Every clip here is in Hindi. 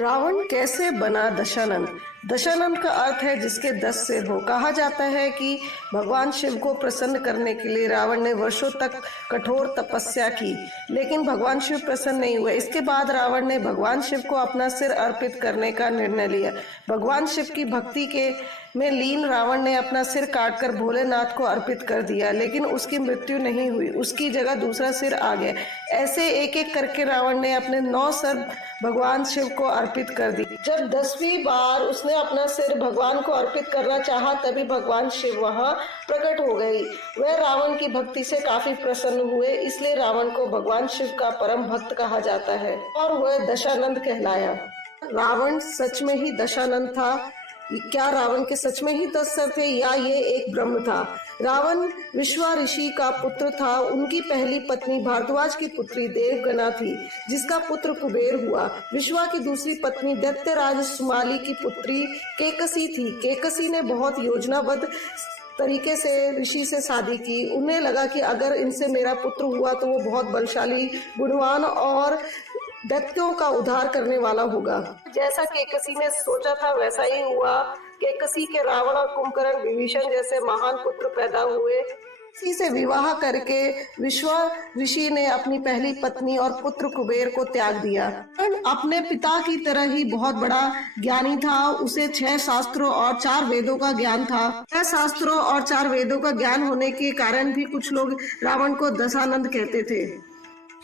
रावण कैसे बना दशानन? दशानन का अर्थ है जिसके 10 सिर हो। कहा जाता है कि भगवान शिव को प्रसन्न करने के लिए रावण ने वर्षों तक कठोर तपस्या की, लेकिन भगवान शिव प्रसन्न नहीं हुए। इसके बाद रावण ने भगवान शिव को अपना सिर अर्पित करने का निर्णय लिया। भगवान शिव की भक्ति के में लीन रावण ने अपना सिर काटकर भोलेनाथ को अर्पित कर दिया, लेकिन उसकी मृत्यु नहीं हुई, उसकी जगह दूसरा सिर आ गया। ऐसे एक एक करके रावण ने अपने 9 सिर भगवान शिव को अर्पित कर दी। जब 10वीं बार उसने अपना सिर भगवान को अर्पित करना चाहा, तभी भगवान शिव वहां प्रकट हो गई। वह रावण की भक्ति से काफी प्रसन्न हुए, इसलिए रावण को भगवान शिव का परम भक्त कहा जाता है और वह दशानंद कहलाया। रावण सच में ही दशानंद था? क्या रावण के सच में ही 10 सर थे या ये एक भ्रम था? रावण विश्वा ऋषि का पुत्र था। उनकी पहली पत्नी भारद्वाज की पुत्री देवगना थी, जिसका पुत्र कुबेर हुआ। विश्वा की दूसरी पत्नी दैत्यराज सुमाली की पुत्री केकसी थी। केकसी ने बहुत योजनाबद्ध तरीके से ऋषि से शादी की। उन्हें लगा कि अगर इनसे मेरा पुत्र हुआ तो वो बहुत बलशाली, गुणवान और दैत्यों का उद्धार करने वाला होगा। जैसा केकसी ने सोचा था वैसा ही हुआ। केकसी के रावण और कुंभकर्ण, विभीषण जैसे महान पुत्र पैदा हुए। इसी से विवाह करके विश्वा ऋषि ने अपनी पहली पत्नी और पुत्र कुबेर को त्याग दिया। अपने पिता की तरह ही बहुत बड़ा ज्ञानी था। उसे 6 शास्त्रों और 4 वेदों का ज्ञान था। 6 शास्त्रों और 4 वेदों का ज्ञान होने के कारण भी कुछ लोग रावण को दशानंद कहते थे।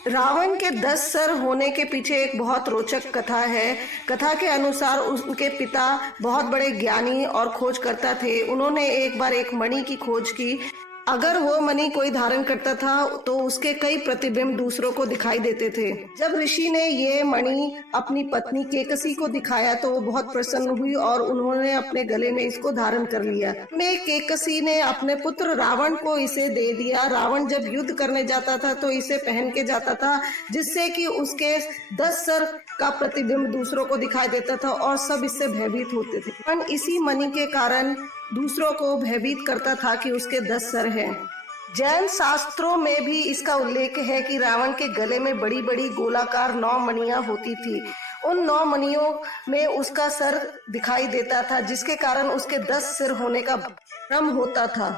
रावण के 10 सर होने के पीछे एक बहुत रोचक कथा है। कथा के अनुसार उनके पिता बहुत बड़े ज्ञानी और खोजकर्ता थे। उन्होंने एक बार एक मणि की खोज की। अगर वो मणि कोई धारण करता था तो उसके कई प्रतिबिंब दूसरों को दिखाई देते थे। जब ऋषि ने ये मणि अपनी पत्नी केकसी को दिखाया तो वो बहुत प्रसन्न हुई और उन्होंने अपने गले में इसको धारण कर लिया। केकसी ने अपने पुत्र रावण को इसे दे दिया। रावण जब युद्ध करने जाता था तो इसे पहन के जाता था, जिससे कि उसके 10 सर का प्रतिबिंब दूसरों को दिखाई देता था और सब इससे भयभीत होते थे। रावण इसी मणि के कारण दूसरों को भयभीत करता था कि उसके 10 सर हैं। जैन शास्त्रों में भी इसका उल्लेख है कि रावण के गले में बड़ी बड़ी गोलाकार 9 मणियां होती थी। उन 9 मणियों में उसका सर दिखाई देता था, जिसके कारण उसके 10 सिर होने का भ्रम होता था।